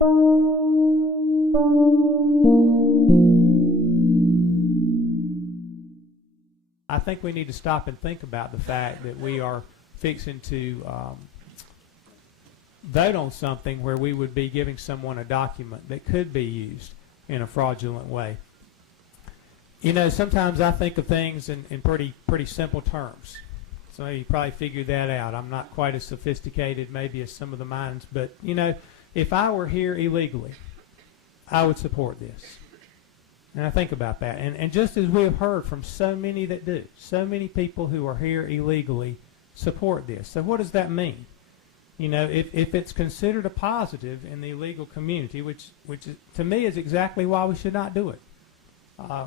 I think we need to stop and think about the fact that we are fixing to vote on something where we would be giving someone a document that could be used in a fraudulent way. You know, sometimes I think of things in pretty simple terms. So you probably figured that out. I'm not quite as sophisticated maybe as some of the minds, but you know, if I were here illegally, I would support this. And I think about that. And just as we have heard from so many that do, so many people who are here illegally support this. So what does that mean? You know, if it's considered a positive in the illegal community, which is, to me is exactly why we should not do it.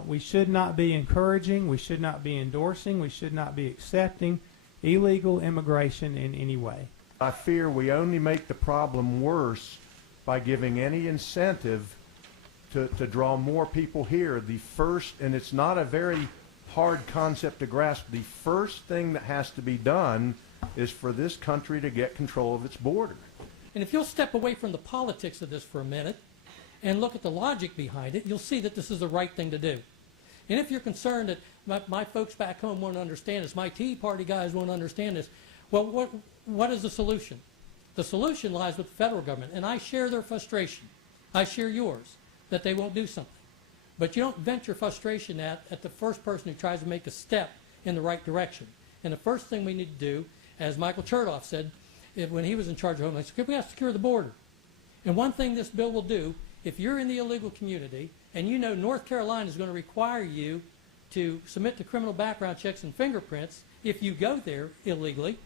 We should not be encouraging, we should not be endorsing, we should not be accepting illegal immigration in any way. I fear we only make the problem worse by giving any incentive to draw more people here. The first, and it's not a very hard concept to grasp, the first thing that has to be done is for this country to get control of its border. And if you'll step away from the politics of this for a minute and look at the logic behind it, you'll see that this is the right thing to do. And if you're concerned that my folks back home won't understand this, my Tea Party guys won't understand this, well, what is the solution? The solution lies with the federal government, and I share their frustration. I share yours, that they won't do something. But you don't vent your frustration at the first person who tries to make a step in the right direction. And the first thing we need to do, as Michael Chertoff said when he was in charge of Homeland Security, we have to secure the border. And one thing this bill will do, if you're in the illegal community and you know North Carolina is going to require you to submit to criminal background checks and fingerprints if you go there illegally,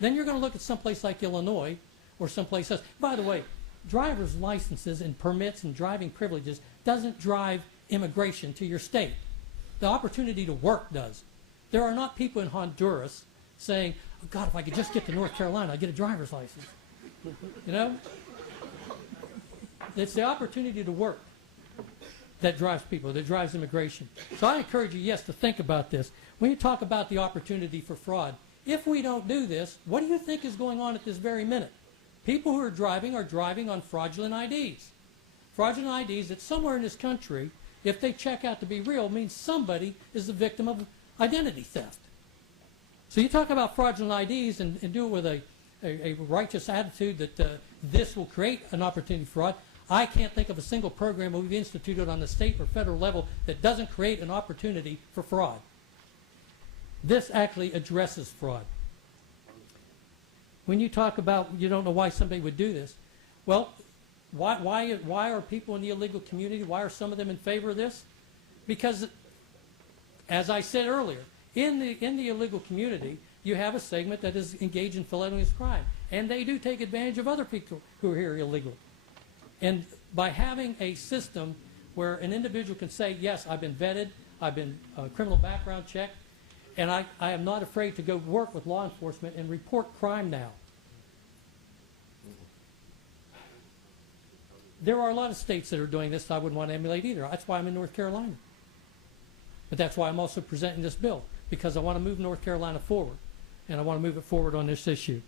then you're going to look at someplace like Illinois or someplace else. By the way, driver's licenses and permits and driving privileges doesn't drive immigration to your state. The opportunity to work does. There are not people in Honduras saying, oh God, if I could just get to North Carolina, I'd get a driver's license. You know? It's the opportunity to work that drives people, that drives immigration. So I encourage you, yes, to think about this. When you talk about the opportunity for fraud, if we don't do this, what do you think is going on at this very minute? People who are driving on fraudulent IDs. Fraudulent IDs that somewhere in this country, if they check out to be real, means somebody is the victim of identity theft. So you talk about fraudulent IDs and do it with a righteous attitude that this will create an opportunity for fraud. I can't think of a single program we've instituted on the state or federal level that doesn't create an opportunity for fraud. This actually addresses fraud. When you talk about you don't know why somebody would do this, well, why are people in the illegal community, why are some of them in favor of this? Because, as I said earlier, in the illegal community, you have a segment that is engaged in felonious crime, and they do take advantage of other people who are here illegally. And by having a system where an individual can say, yes, I've been vetted, I've been criminal background checked, and I am not afraid to go work with law enforcement and report crime now. There are a lot of states that are doing this that I wouldn't want to emulate either. That's why I'm in North Carolina. But that's why I'm also presenting this bill, because I want to move North Carolina forward, and I want to move it forward on this issue.